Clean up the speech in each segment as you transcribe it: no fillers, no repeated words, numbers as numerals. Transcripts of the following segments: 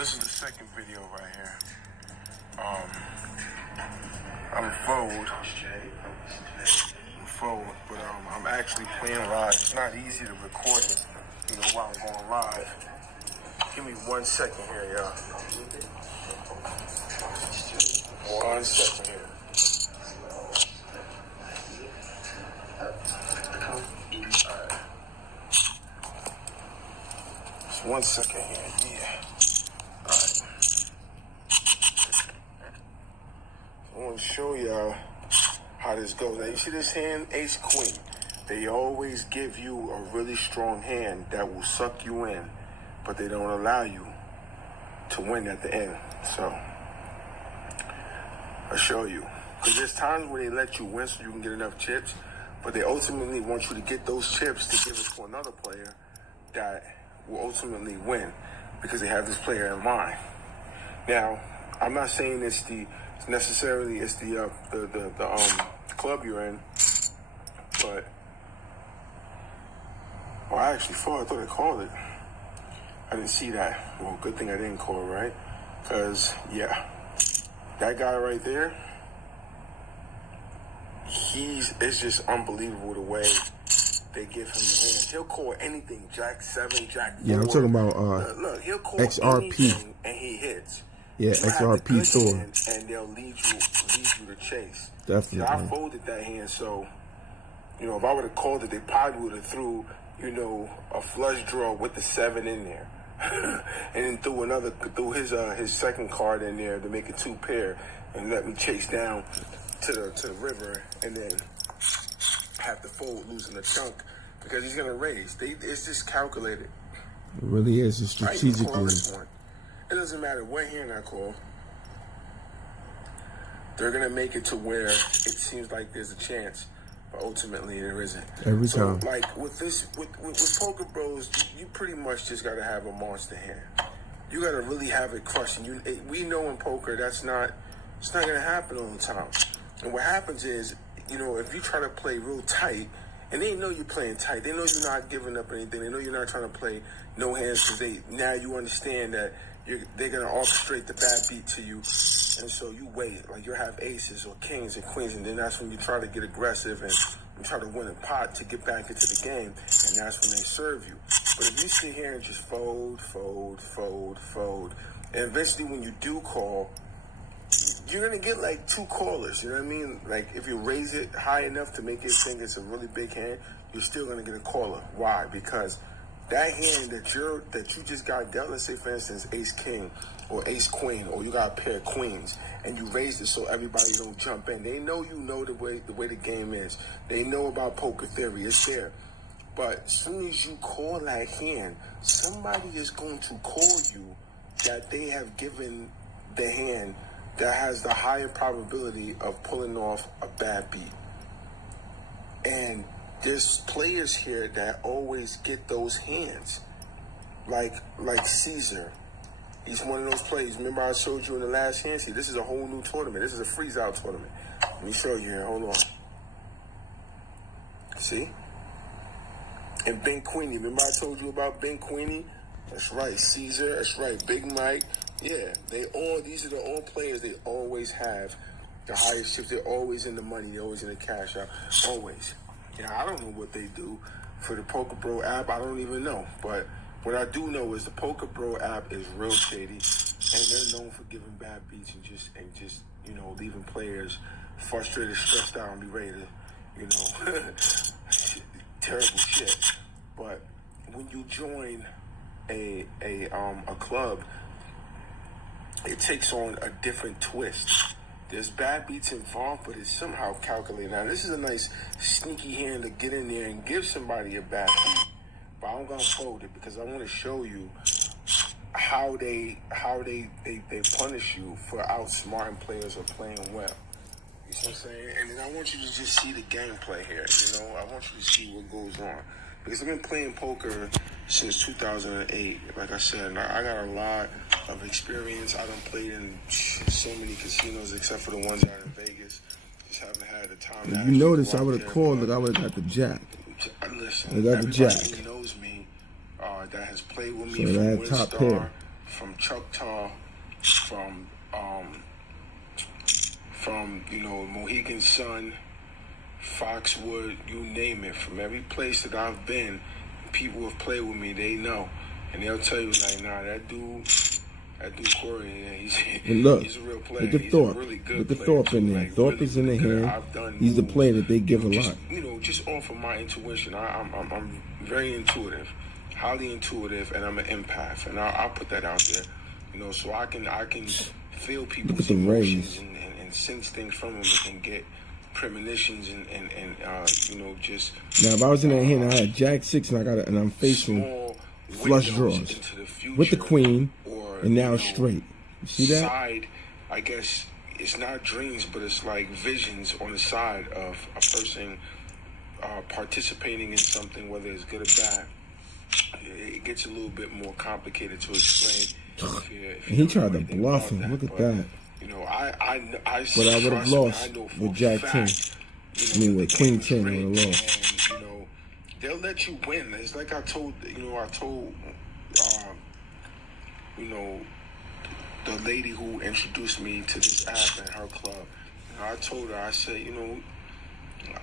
this is the second video right here. I'm forward, but I'm actually playing live. It's not easy to record it, while I'm going live. Give me 1 second here, y'all. 1 second here. Alright. Just 1 second here, yeah. Alright. I want to show y'all how this goes. Now, you see this hand, Ace Queen? They always give you a really strong hand that will suck you in, but they don't allow you to win at the end. So, I'll show you. Because there's times where they let you win so you can get enough chips, but they ultimately want you to get those chips to give it to another player that will ultimately win because they have this player in mind. Now, I'm not saying it's the club you're in, but I thought I called it. I didn't see that. Well, good thing I didn't call, right? Because, yeah, that guy right there, it's just unbelievable the way they give him the hand. He'll call anything, Jack 7, Jack 4. Yeah, I'm talking about look, he'll call XRP. anything and he hits. Yeah, XRP Thor. And they'll lead you to chase. Definitely. So I folded that hand, so, if I would have called it, they probably would have threw, a flush draw with the 7 in there. And then threw his second card in there to make it 2 pair and let me chase down to the river and then have to fold, losing a chunk because he's gonna raise. It's just calculated. It really is. It's strategically. It doesn't matter what hand I call. They're gonna make it to where it seems like there's a chance, but ultimately there isn't. Every time. Like with Poker Bros, you pretty much just gotta have a monster hand. You gotta really have it crushing. We know in poker it's not gonna happen all the time. And what happens is, if you try to play real tight, and they know you're playing tight, they know you're not giving up anything, they know you're not trying to play no hands because now you understand that they're going to orchestrate the bad beat to you. And so you wait, like you have aces or kings and queens, and then that's when you try to get aggressive and try to win a pot to get back into the game, and that's when they serve you. But if you sit here and just fold, and eventually when you do call, you're going to get like 2 callers, you know what I mean? Like if you raise it high enough to make it think it's a really big hand, you're still going to get a caller. Why? Because that hand that you just got dealt, let's say for instance Ace King or Ace Queen, or you got a pair of queens and you raised it so everybody don't jump in. They know the way the game is. They know about poker theory. It's there. But as soon as you call that hand, somebody is going to call you that they have given the hand that has the higher probability of pulling off a bad beat. And there's players here that always get those hands. Like Caesar. He's one of those players. Remember I showed you in the last hand? See, this is a whole new tournament. This is a freeze-out tournament. Let me show you here. Hold on. See? And Ben Queenie. Remember I told you about Ben Queenie? That's right. Caesar. That's right. Big Mike. Yeah, these are all players. They always have the highest chips. They're always in the money. They're always in the cash out. Always. Yeah, I don't know what they do for the Poker Bro app. I don't even know. But what I do know is the Poker Bro app is real shady, and they're known for giving bad beats and just leaving players frustrated, stressed out, and be ready to terrible shit. But when you join a club, it takes on a different twist. There's bad beats involved, but it's somehow calculated. Now, this is a nice sneaky hand to get in there and give somebody a bad beat. But I'm going to fold it because I want to show you how they punish you for outsmarting players or playing well. You see what I'm saying? And then I want you to just see the gameplay here, I want you to see what goes on. Because I've been playing poker since 2008. Like I said, I got a lot of experience. I done played in so many casinos except for the ones out in Vegas. Just haven't had the time. If you notice, I would have called it. I would have got the jack. Listen, I got the jack. Everybody who knows me, that has played with me so from Winstar, from Chucktown, from you know, Mohegan Sun, Foxwood, you name it. From every place that I've been, people have played with me. They know, and they'll tell you like, nah, that dude Corey, yeah, he's a real player. Look at Thorpe. Really good. Look at Thorpe in there. Like, Thorpe really, is in the really hand. He's the player that they give a lot. You know, just off of my intuition, I'm very intuitive, highly intuitive, and I'm an empath, and I'll put that out there. You know, so I can feel people's emotions and sense things from them and get premonitions and you know, just. Now, if I was in that hand, I had Jack 6 and I'm facing flush draws with the queen, and now straight. You see that? Side, I guess it's not dreams, but it's like visions on the side of a person participating in something, whether it's good or bad. It gets a little bit more complicated to explain. If he tried to bluff him. Look at that. You know, I but I would have lost with Jack 10. I mean, with Queen 10, I would have lost. And, you know, they'll let you win. It's like I told you know, the lady who introduced me to this app at her club. You know, I told her, I said, you know,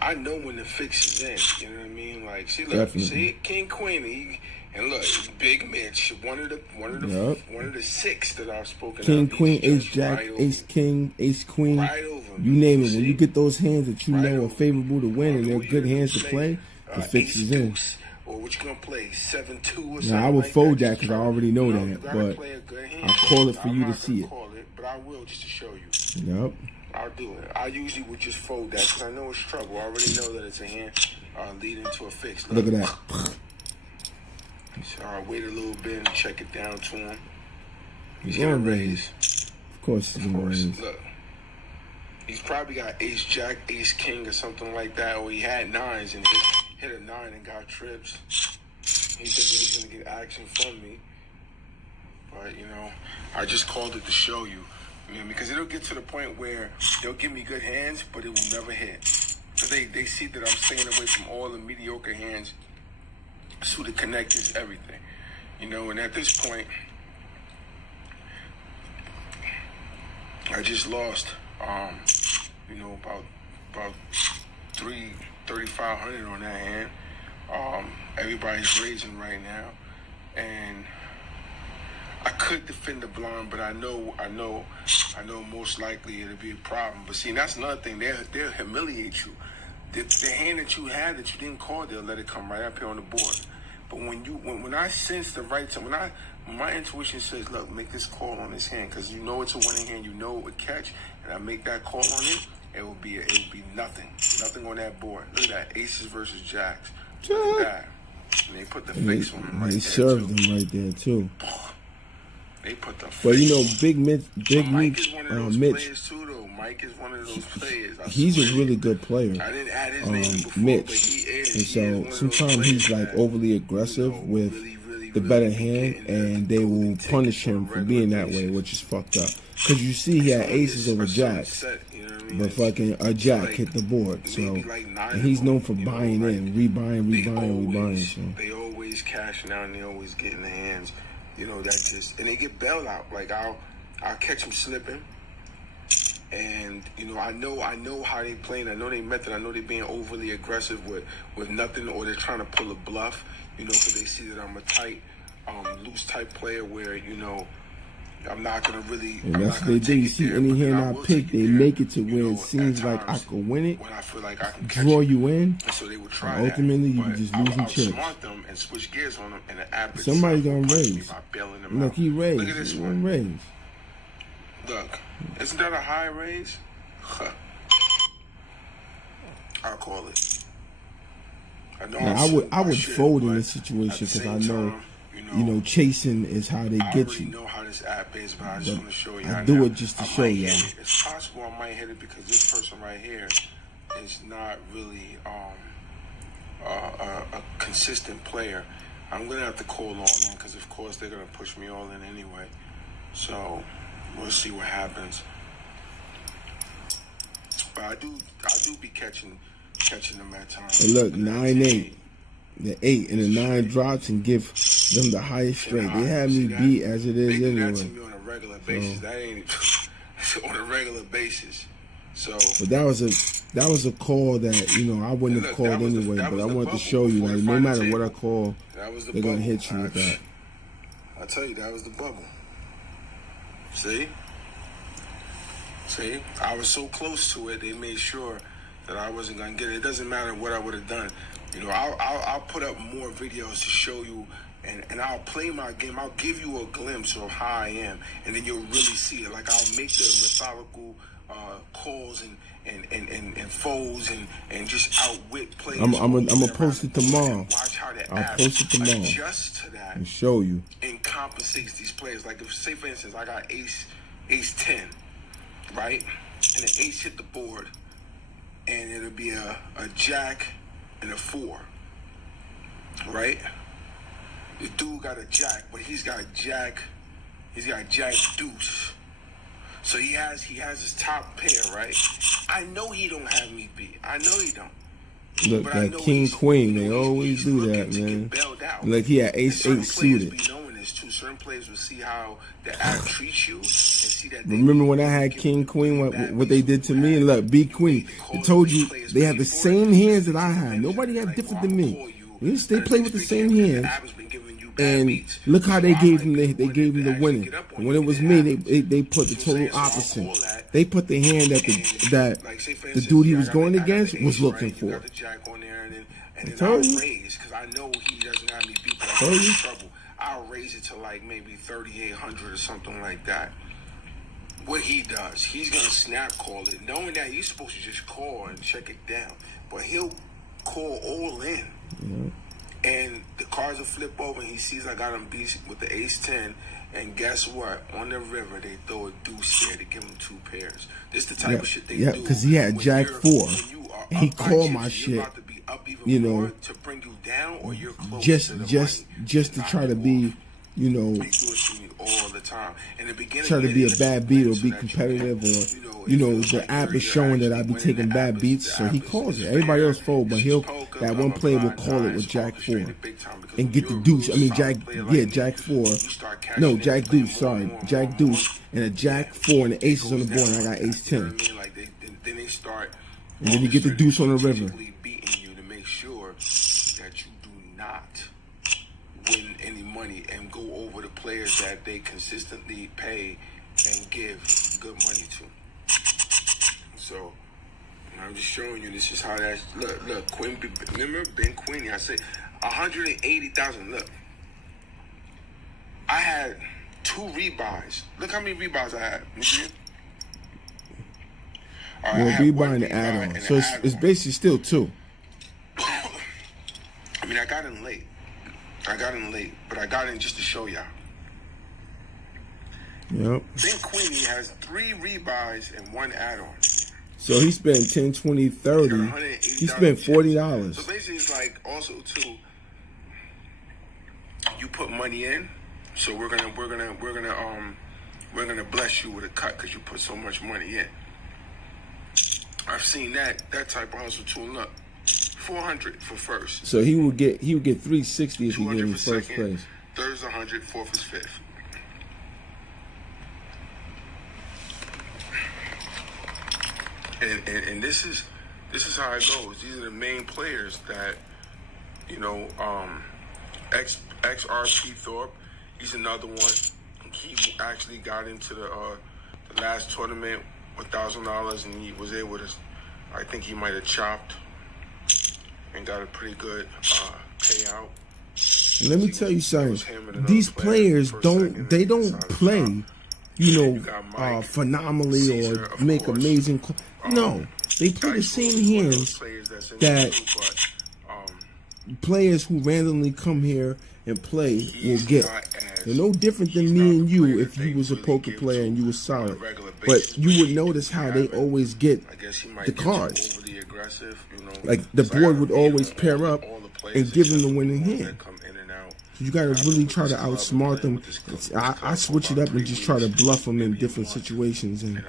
I know when the fix is in. You know what I mean? Like, see, King Queen, and look, Big Mitch, one of the 6 that I've spoken. King, Queen, Ace, Jack, Ace, King, Ace, Queen. Right over. You name it. When you get those hands that you know are favorable to win and they're good hands to play, the fix is in. Or what you gonna play, 7-2 or something? Now I would fold that because I already know that, but I'll call it for you to see it. But I will just to show you. Yep. I'll do it. I usually would just fold that because I know it's trouble. I already know that it's a hand leading to a fix. Look at that. So I wait a little bit and check it down to him. He's gonna raise. Of course he's gonna raise. Look. He's probably got Ace Jack, Ace King or something like that, or he had 9s and hit a 9 and got trips. He thinking he's gonna get action from me. But, you know, I just called it to show you. You know, because it'll get to the point where they'll give me good hands, but it will never hit. So they see that I'm staying away from all the mediocre hands. So the connect is everything. You know, and at this point, I just lost, you know, about 3,500 on that hand. Everybody's raising right now, and I could defend the blind, but I know most likely it'll be a problem. But see, that's another thing. They'll humiliate you. The hand that you had that you didn't call, they'll let it come right up here on the board. But when I sense the right time, when my intuition says, look, make this call on this hand, because you know it's a winning hand, you know it would catch, and I make that call on it, it will be nothing on that board. Look at that, aces versus jacks. Look at that. And they put the face on him right there. They served him right there too. They put the face. But you know, Big Mitch, Mike is one of those players too, though. Mike is one of those players. He's a really good player. I didn't add his name before, Mitch. but he is. And so sometimes he's like overly aggressive with the better hand, and they will punish him for being that way, which is fucked up. Because you see he had aces over jacks, but fucking a jack hit the board. So, and he's known for buying in, rebuying. So they always cashing out and they always get in the hands. You know, that just, and they get bailed out. Like I'll catch them slipping, and you know I know how they playing. I know they method. I know they being overly aggressive with nothing, or they're trying to pull a bluff. You know, because they see that I'm a tight, loose type player where you know I'm not gonna really. And that's what they do. You see any hand I pick, they make it to where it seems like I could win it, when I feel like I can draw you in. And so they would try ultimately, you can just losing chips. Smart them and switch gears on them, and the average. Somebody's gonna raise. Look, he raised. Look at this one. Raise. Look, isn't that a high raise? Huh. I'll call it. I would fold in this situation because I know, you know, chasing is how they get you. I know how this app is, but I just want to show you. I do it just to show y'all. It's possible I might hit it because this person right here is not really a consistent player. I'm gonna have to call all in because of course they're gonna push me all in anyway. So we'll see what happens. But I do be catching them at times. Hey, look, 9-8. the 8 and the 9 drops and give them the highest straight. They have me beat as it is anyway. That to me on a regular basis. That ain't on a regular basis. So, but that was a call that, you know, I wouldn't have called anyway. But I wanted to show you, like, no matter what I call, they're gonna hit you with that. I tell you, that was the bubble. See, I was so close to it. They made sure that I wasn't gonna get it. It doesn't matter what I would have done. You know, I'll put up more videos to show you, and I'll play my game. I'll give you a glimpse of how I am, and then you'll really see it. Like, I'll make the methodical calls and foes and just outwit players. I'm gonna post it tomorrow. Watch how I'll post it tomorrow. Adjust to that and show you. And compensates these players. Like, if, say for instance, I got ace 10, right? And the ace hit the board, and it'll be a jack and a 4, right? The dude got a jack, but he's got jack deuce. So he has his top pair, right? I know he don't have me beat. I know he don't. Look, but that king queen, they always do that, man. Like, he had ace 8 suited. Be knowing this too. Certain players will see how the app treats you and see that. Remember when I had king queen, what they did to me? And look, B queen. I told you they have the same hands that I have. Nobody have different than me. They play with the same hands. And look how they gave him the winning. And when it was me, they put the total opposite. They put the hand that the dude he was going against was looking for. I told you. Because I know he doesn't have me beat, but I'm in trouble. I'll raise it to like maybe 3,800 or something like that. What he does, he's gonna snap call it, knowing that he's supposed to just call and check it down, but he'll call all in. Mm-hmm. And the cards will flip over, and he sees I got him beat with the ace 10. And guess what? On the river, they throw a deuce there to give him 2 pairs. This is the type of shit they do. Yeah, because he had jack 4. And he called my shit, you know, to bring you down, or you're close just to try to be, you know, all the time. In the beginning, try to be a bad beat or be competitive, or, you know, the app is showing that I be taking bad beats, so he calls it. Everybody else fold, but that one player will call it with jack 4 and get the deuce. I mean, jack 4. No, jack deuce, sorry. Jack deuce and a jack 4 and the aces on the board, and I got ace 10. And then you get the deuce on the river. Beating you to make sure that you do not win any money and go over the players that they consistently pay and give good money to. So I'm just showing you, this is how that look Queen. Remember Ben Queenie? I said 180,000. Look, I had 2 rebuys. Look how many rebuys I had. You see? Well, we buying the add-on, so it's basically still 2. I mean, I got in late, but I got in just to show y'all. Yep. Ben Queenie has 3 rebuys and 1 add-on. So he spent 10, 20, 30. He spent $40. So basically, it's like also too. You put money in, so we're gonna bless you with a cut because you put so much money in. I've seen that type of hustle too. Look, 400 for first. So he would get 360 if he get in first place. Third's 100, fourth is 5th. And this is how it goes. These are the main players that, you know, XRP Thorpe. He's another one. He actually got into the last tournament with $1,000, and he was able to. I think he might have chopped and got a pretty good payout. Let me tell you something. These players don't play, you know, phenomenally or make amazing. No, they play the same hands that players who randomly come here and play will get. They're no different than me and you if you was a poker player and you was solid. But you would notice how they always get the cards. Like the board would always pair up and give them the winning hand. So you gotta really try to outsmart them. I switch it up and just try to bluff them in different situations, and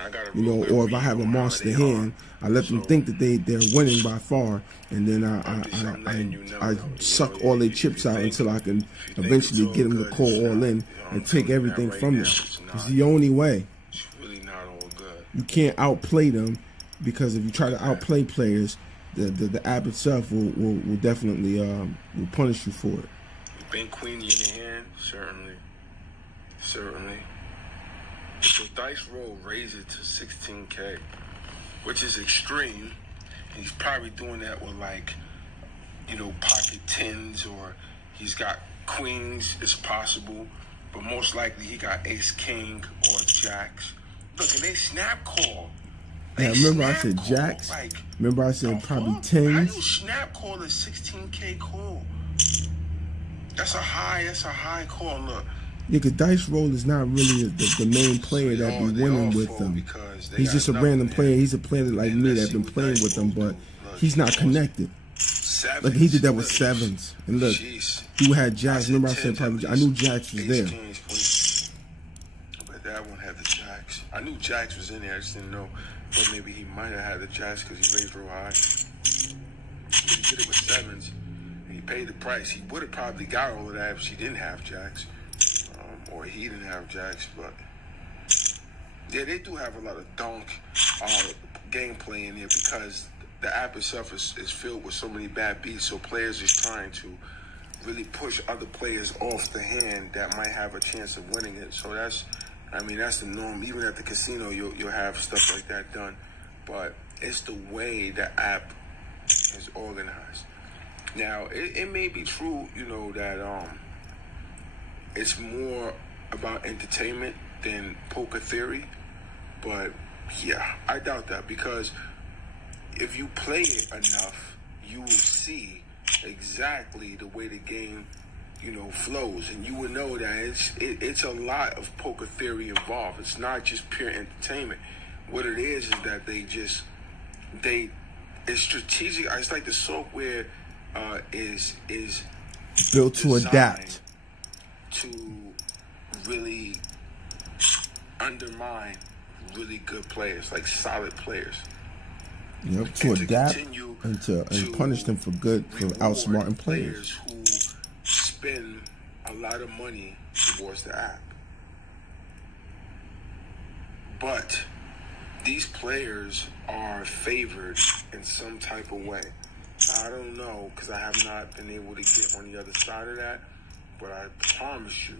or if I have a monster hand, I let them think that they're winning by far, and then I suck all their chips out until I can eventually get them to call all in and take everything from them. It's the only way. You can't outplay them, because if you try to outplay players, the app itself will definitely will punish you for it. Ben Queenie in your hand? Certainly. So Dice Roll raised it to 16K, which is extreme. He's probably doing that with pocket tens, or he's got queens. It's possible, but most likely he got ace king or jacks. Look, and they snap call. Yeah, remember I said jacks? Remember I said probably tens? How you snap call a 16K call? That's a high call. Look. Yeah, because Dice Roll is not really the main player that be winning with them. He's just a random player. He's a player like me that's been playing with them, but he's not connected. Like he did that with sevens. And look, he had jacks. Remember I said probably, I knew jacks was there. But that one had the jacks. I knew jacks was in there. I just didn't know. But maybe he might have had the jacks because he raised real high. But he did it with sevens. He paid the price. He would have probably got all of that if she didn't have jacks, or he didn't have jacks. But yeah, they do have a lot of donk gameplay in there, because the app itself is filled with so many bad beats. So players is trying to really push other players off the hand that might have a chance of winning it. So that's the norm. Even at the casino, you'll have stuff like that done. But it's the way the app is organized. Now, it may be true, that it's more about entertainment than poker theory. But, yeah, I doubt that, because if you play it enough, you will see exactly the way the game, flows. And you will know that it's a lot of poker theory involved. It's not just pure entertainment. What it is that it's strategic. It's like the software is built to adapt, to really undermine really good players, like solid players. Yep, to adapt and punish them for outsmarting players who spend a lot of money towards the app. But these players are favored in some type of way. I don't know, because I have not been able to get on the other side of that. But I promise you,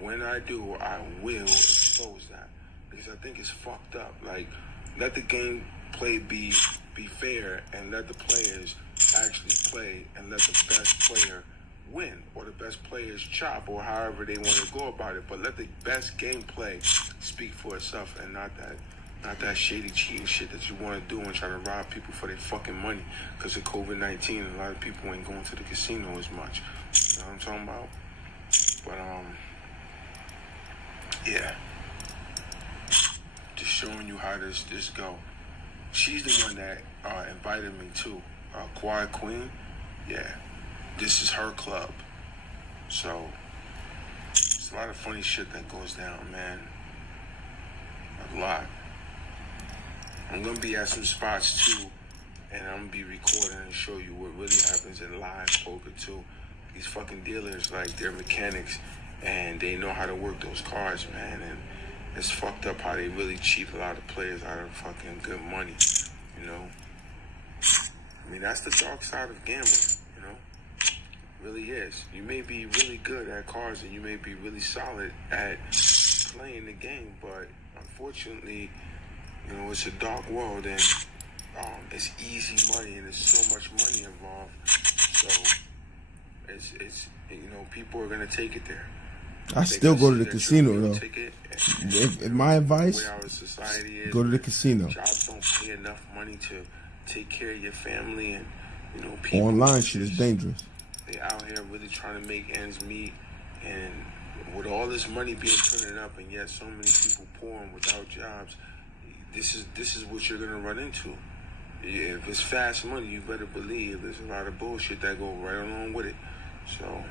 when I do, I will expose that. Because I think it's fucked up. Like, let the gameplay be fair, and let the players actually play, and let the best player win, or the best players chop, or however they want to go about it. But let the best gameplay speak for itself, and not that shady cheating shit that you want to do and try to rob people for their fucking money. Because of COVID-19, a lot of people ain't going to the casino as much. You know what I'm talking about? But, yeah. Just showing you how this go. She's the one that invited me to Quiet Queen. Yeah. This is her club. So, it's a lot of funny shit that goes down, man. A lot. I'm going to be at some spots, too, and I'm going to be recording and show you what really happens in live poker, too. These fucking dealers, like, they're mechanics, and they know how to work those cards, man, and it's fucked up how they really cheat a lot of players out of fucking good money, that's the dark side of gambling, It really is. You may be really good at cards, and you may be really solid at playing the game, but unfortunately, it's a dark world, and it's easy money, and there's so much money involved. So it's people are gonna take it there. I still go to the casino though. If my advice, go to the casino. Jobs don't pay enough money to take care of your family, and people online shit is dangerous. They out here really trying to make ends meet, and with all this money being printed up, and yet so many people pouring without jobs. This is what you're gonna run into. If it's fast money, you better believe there's a lot of bullshit that go right along with it. So,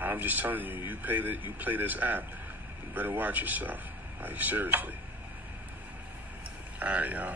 I'm just telling you, you play this app, you better watch yourself. Like, seriously. All right, y'all.